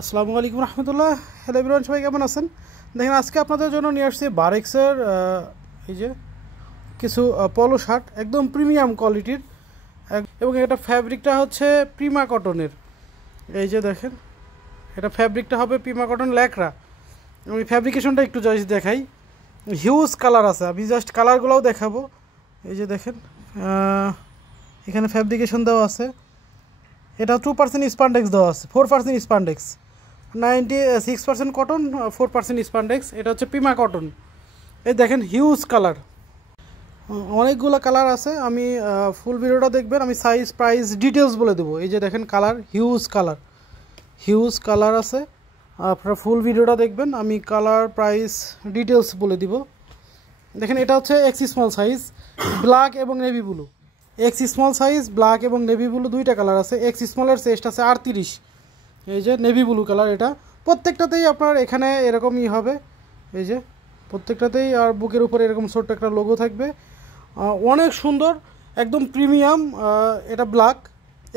আসসালামু আলাইকুম রহমতুল্লাহ। Hello everyone, সবাই কেমন আছেন? দেখেন আজকে আপনাদের জন্য নিয়ে আসছি বারেক্সের এই যে কিছু পলো শার্ট, একদম প্রিমিয়াম কোয়ালিটির এবং এটা ফ্যাব্রিকটা হচ্ছে প্রিমা কটনের। এই যে দেখেন, এটা ফ্যাব্রিকটা হবে প্রিমা কটন ল্যাকড়া। আমি ফ্যাব্রিকেশনটা একটু জাস্ট দেখাই। হিউজ কালার আছে, আমি জাস্ট কালারগুলোও দেখাবো। এই যে দেখেন, এখানে ফ্যাব্রিকেশন দেওয়া আছে। এটা 2% স্পান্ডেক্স দেওয়া আছে, 4% স্পান্ডেক্স, 96% কটন, 4% স্পান্ডেক্স। এটা হচ্ছে পিমা কটন। এই দেখেন হিউজ কালার, অনেকগুলো কালার আছে। আমি ফুল ভিডিওটা দেখবেন, আমি সাইজ প্রাইস ডিটেলস বলে দেবো। এই যে দেখেন কালার, হিউজ কালার আছে। আপনারা ফুল ভিডিওটা দেখবেন, আমি কালার প্রাইস ডিটেলস বলে দিব। দেখেন এটা হচ্ছে এক্স স্মল সাইজ, ব্ল্যাক এবং navy blue. X small size black এবং নেভি ব্লু দুইটা কালার আছে। এক্স স্মলের চেস্ট আছে 38। এই যে নেভি ব্লু কালার, এটা প্রত্যেকটাতেই আপনার এখানে এরকমই হবে। এই যে প্রত্যেকটাতেই, আর বুকের উপরে এরকম ছোট্ট একটা লোগো থাকবে। অনেক সুন্দর, একদম প্রিমিয়াম। এটা ব্ল্যাক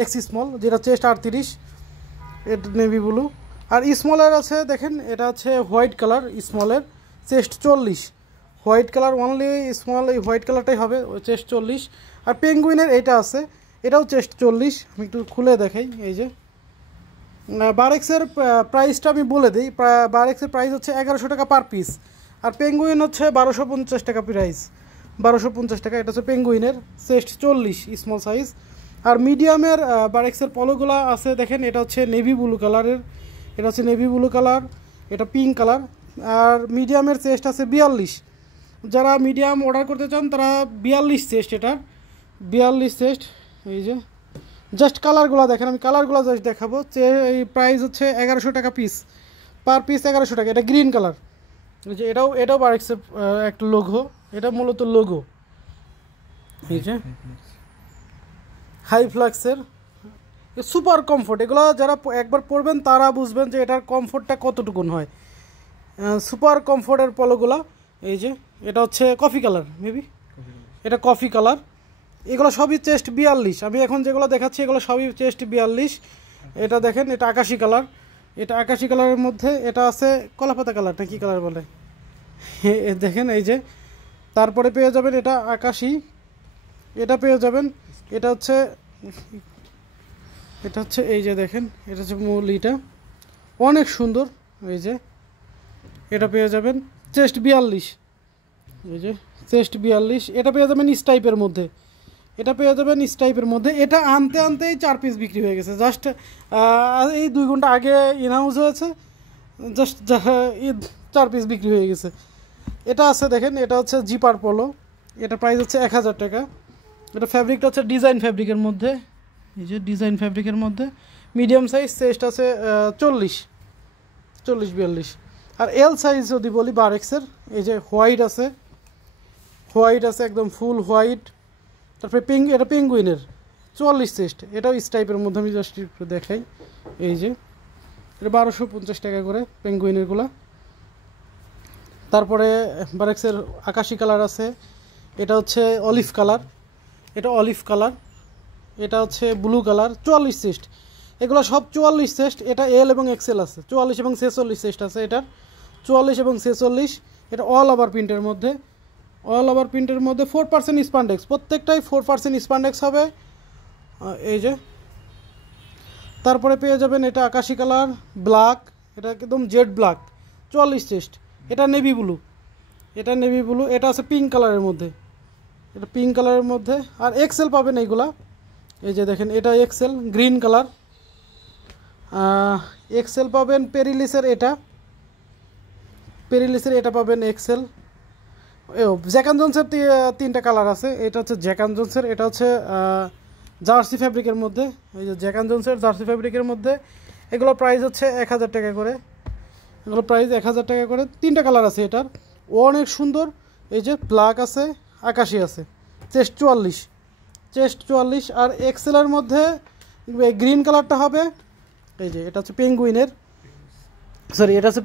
এক্স স্মল, যেটা চেস্ট 38, এটা নেভি ব্লু। আর স্মলের আছে দেখেন, এটা হচ্ছে হোয়াইট কালার, স্মলের chest 40। White colour only small, এই হোয়াইট কালারটাই হবে, চেস্ট 40। আর পেঙ্গুইনের এইটা আছে, এটাও চেস্ট 40। আমি একটু খুলে দেখাই। এই যে বারেক্সের প্রাইসটা আমি বলে দিই। বারেক্সের প্রাইস হচ্ছে 1100 টাকা পার পিস, আর পেঙ্গুইন হচ্ছে 1250 টাকা প্রাইস, 1250 টাকা। এটা হচ্ছে পেঙ্গুইনের চেস্ট 40 স্মল সাইজ। আর মিডিয়ামের বারেক্সের পলোগুলো আছে দেখেন, এটা হচ্ছে নেভি ব্লু কালারের, এটা হচ্ছে নেভি ব্লু কালার, এটা পিঙ্ক কালার। আর মিডিয়ামের চেস্ট আছে 42। যারা মিডিয়াম অর্ডার করতে চান তারা 42 চেস্ট, এটা 42 চেস্ট। এই যে জাস্ট কালারগুলো দেখেন, আমি কালারগুলো জাস্ট দেখাবো। এই প্রাইস হচ্ছে 1100 টাকা পিস, পার পিস 1100 টাকা। এটা গ্রিন কালার, এই যে এটাও বারেক্সের একটা লোগো, এটা মূলত লোগো। এই যে হাই ফ্লাক্সের সুপার কমফোর্ট, এগুলো যারা একবার পরবেন তারা বুঝবেন যে এটার কমফোর্টটা কতটুকুন হয়। সুপার কমফোর্টের পলোগুলো। এই যে এটা হচ্ছে কফি কালার, মেবি এটা কফি কালার। এগুলো সবই চেস্ট 42। আমি এখন যেগুলো দেখাচ্ছি এগুলো সবই চেস্ট 42। এটা দেখেন, এটা আকাশি কালার, এটা আকাশি কালারের মধ্যে এটা আছে কলাপাতা কালার, না কি কালার বলে দেখেন। এই যে তারপরে পেয়ে যাবেন এটা আকাশি, এটা পেয়ে যাবেন, এটা হচ্ছে এই যে দেখেন, এটা হচ্ছে মূলিটা, অনেক সুন্দর। এই যে এটা পেয়ে যাবেন চেস্ট 42। এই যে চেস্ট 42, এটা পেয়ে যাবেন স্টাইপের মধ্যে, এটা পেয়ে যাবেন স্টাইপের মধ্যে। এটা আনতেই 4 পিস বিক্রি হয়ে গেছে, জাস্ট এই 2 ঘন্টা আগে ইনহাউস হয়েছে, জাস্ট 4 পিস বিক্রি হয়ে গেছে। এটা আছে দেখেন, এটা হচ্ছে জিপার পলো, এটা প্রাইস হচ্ছে 1000 টাকা। এটা ফ্যাব্রিকটা হচ্ছে ডিজাইন ফ্যাব্রিকের মধ্যে। এই যে ডিজাইন ফ্যাব্রিকের মধ্যে মিডিয়াম সাইজ, চেস্ট আছে 40, 42। আর এল সাইজ যদি বলি বারেক্সের, এই যে হোয়াইট আছে, একদম ফুল হোয়াইট। তারপরে এটা পেঙ্গুইনের 44 চেস্ট, এটাও স্টাইপের মধ্যে। আমি জাস্ট একটু দেখাই। এই যে এটা 1250 টাকা করে পেঙ্গুইনেরগুলো। তারপরে বারেক্সের আকাশি কালার আছে, এটা হচ্ছে অলিভ কালার, এটা হচ্ছে ব্লু কালার, 44 চেস্ট। এগুলো সব 44 চেস্ট। এটা এল এবং এক্সেল আছে, 44 এবং 46 চেস্ট আছে এটার, 44 এবং 46। এটা অল ওভার প্রিন্টের মধ্যে, 4% স্পান্ডেক্স, প্রত্যেকটাই 4% স্পান্ডেক্স হবে। এই যে তারপরে পেয়ে যাবেন এটা আকাশি কালার, ব্ল্যাক, এটা একদম জেড ব্ল্যাক, 44 চেস্ট। এটা নেভি ব্লু, এটা আছে পিঙ্ক কালারের মধ্যে, এটা পিঙ্ক কালারের মধ্যে। আর এক্সেল পাবেন এইগুলা। এই যে দেখেন, এটা এক্সেল গ্রিন কালার, এক্সেল পাবেন। পেরিলিসের এটা পাবেন এক্সেল। জ্যাক অ্যান্ড জোন্সের 3টা কালার আছে। এটা হচ্ছে জ্যাক অ্যান্ড জোন্সের, এটা হচ্ছে জার্সি ফ্যাব্রিকের মধ্যে। এই যে জ্যাক অ্যান্ড জোন্সের জার্সি ফ্যাব্রিকের মধ্যে, এগুলো প্রাইস হচ্ছে 1000 টাকা করে, 3টা কালার আছে এটার, অনেক সুন্দর। এই যে ব্ল্যাক আছে, আকাশি আছে, চেস্ট 44। আর এক্সেলের মধ্যে গ্রিন কালারটা হবে। এই যে এটা হচ্ছে পেঙ্গুইনের, এটা হচ্ছে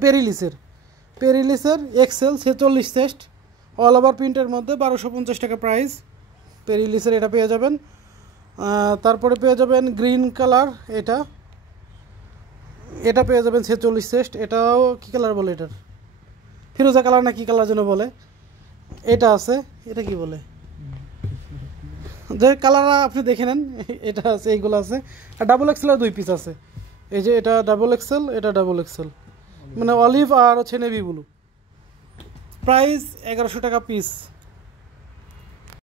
পেরিলিসের এক্সেল 46 চেস্ট, অল ওভার প্রিন্টের মধ্যে, 1250 টাকা প্রাইস পেরিলিসের, এটা পেয়ে যাবেন। তারপরে পেয়ে যাবেন গ্রিন কালার, এটা এটা পেয়ে যাবেন 46 চেস্ট। এটাও কী কালার বলে এটার, ফিরোজা কালার না কী কালার যেন বলে। এটা আছে, এটা কি বলে, যে কালার আপনি দেখে নেন। এটা আছে, এইগুলো আছে। আর ডাবল এক্সেলের 2 পিস আছে। এই যে এটা ডাবল এক্সেল, এটা ডাবল এক্সেল, মানে অলিভ আর হচ্ছে নেভি ব্লু। প্রাইস 1100 টাকা পিস।